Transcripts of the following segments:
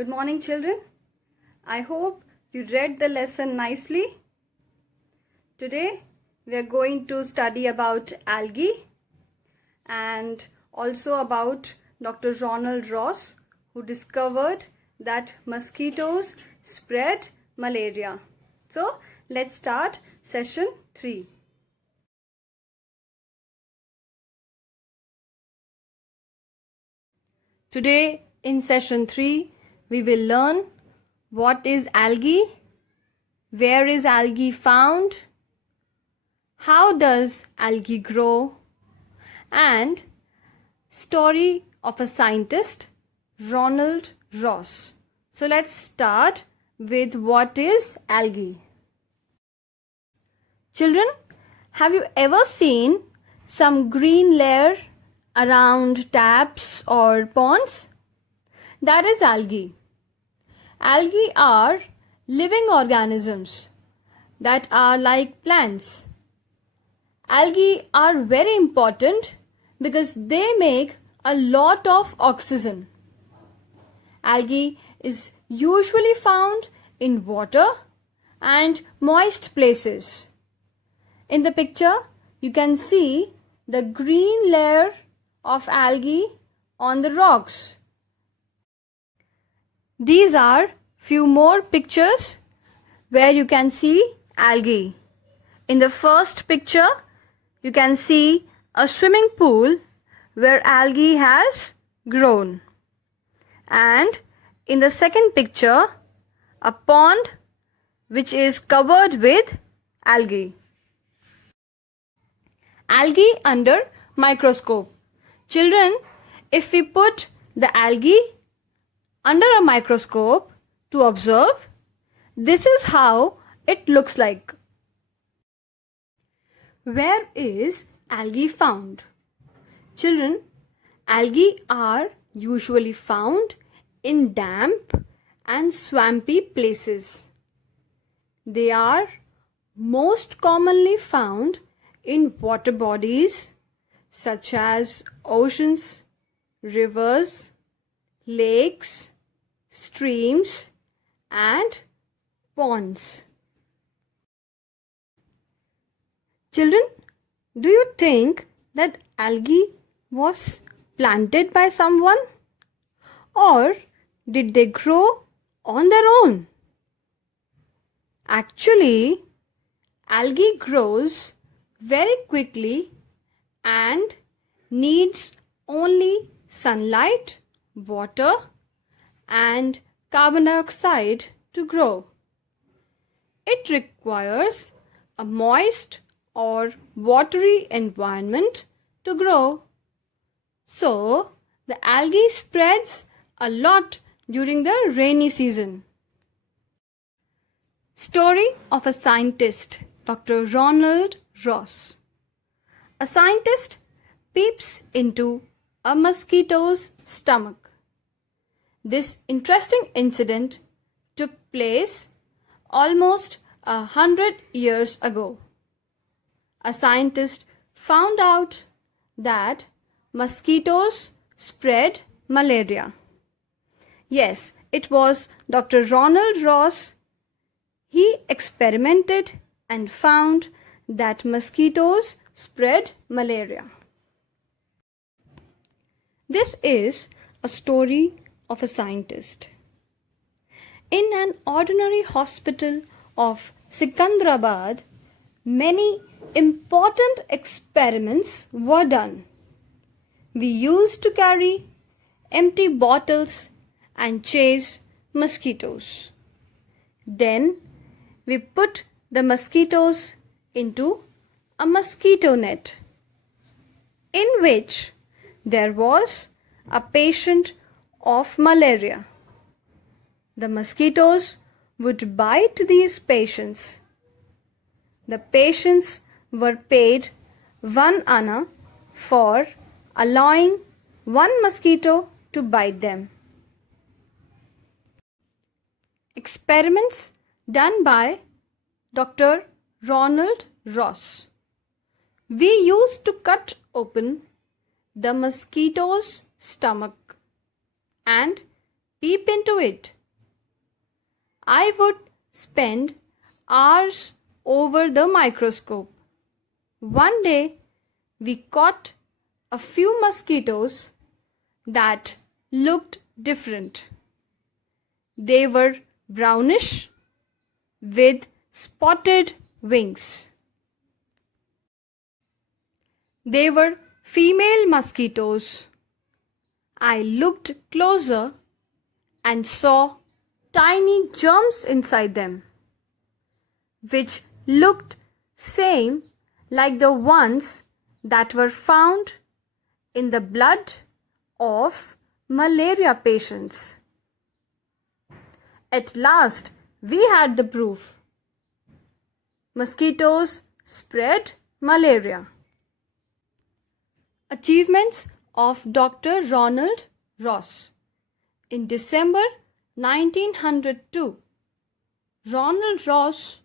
Good morning, children. I hope you read the lesson nicely. Today we are going to study about algae and also about Dr. Ronald Ross, who discovered that mosquitoes spread malaria. So let's start session 3. Today in session 3, we will learn what is algae, where is algae found, how does algae grow, and story of a scientist, Ronald Ross. So let's start with what is algae. Children, have you ever seen some green layer around taps or ponds? That is algae. Algae are living organisms that are like plants. Algae are very important because they make a lot of oxygen. Algae is usually found in water and moist places. In the picture, you can see the green layer of algae on the rocks. These are few more pictures where you can see algae. In the first picture, you can see a swimming pool where algae has grown. And in the second picture, a pond which is covered with algae. Algae under microscope. Children, if we put the algae under a microscope to observe, this is how it looks like. Where is algae found? Children, algae are usually found in damp and swampy places. They are most commonly found in water bodies such as oceans, rivers, lakes, streams, and ponds. Children, do you think that algae was planted by someone, or did they grow on their own? Actually, algae grows very quickly and needs only sunlight, water, and carbon dioxide to grow. It requires a moist or watery environment to grow. So, the algae spreads a lot during the rainy season. Story of a scientist, Dr. Ronald Ross. A scientist peeps into a mosquito's stomach. This interesting incident took place almost 100 years ago. A scientist found out that mosquitoes spread malaria. Yes, it was Dr. Ronald Ross. He experimented and found that mosquitoes spread malaria. This is a story of a scientist. In an ordinary hospital of Sikandrabad, many important experiments were done. We used to carry empty bottles and chase mosquitoes. Then we put the mosquitoes into a mosquito net in which there was a patient of malaria. The mosquitoes would bite these patients. The patients were paid 1 anna for allowing one mosquito to bite them. Experiments done by Dr. Ronald Ross. We used to cut open the mosquito's stomach and peep into it. I would spend hours over the microscope. One day, we caught a few mosquitoes that looked different. They were brownish with spotted wings. They were female mosquitoes. I looked closer and saw tiny germs inside them, which looked same like the ones that were found in the blood of malaria patients. At last, we had the proof. Mosquitoes spread malaria. Achievements of Dr. Ronald Ross. In December 1902, Ronald Ross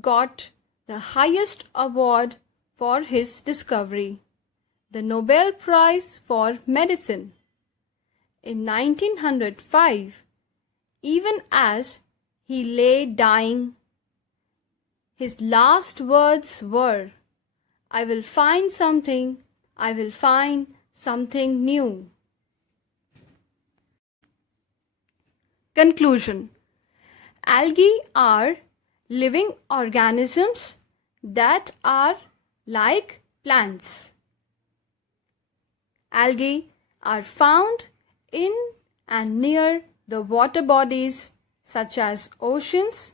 got the highest award for his discovery, the Nobel Prize for Medicine. In 1905, even as he lay dying, his last words were, "I will find something new." Conclusion. Algae are living organisms that are like plants. Algae are found in and near the water bodies such as oceans,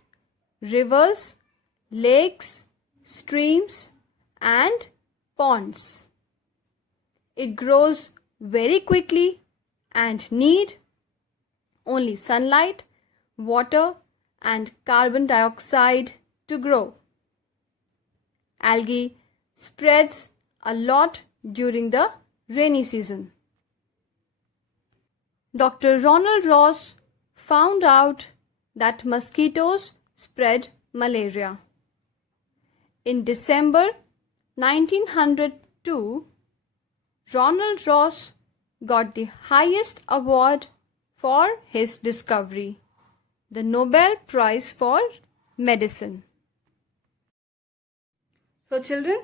rivers, lakes, streams, and ponds. It grows very quickly and need only sunlight, water, and carbon dioxide to grow. Algae spreads a lot during the rainy season. Dr. Ronald Ross found out that mosquitoes spread malaria. In December 1902, Ronald Ross got the highest award for his discovery, the Nobel Prize for Medicine. So children,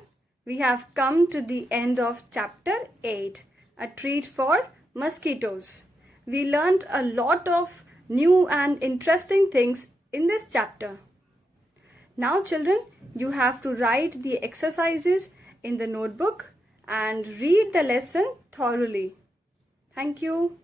we have come to the end of chapter 8, a treat for mosquitoes. We learned a lot of new and interesting things in this chapter. Now children, you have to write the exercises in the notebook and read the lesson thoroughly. Thank you.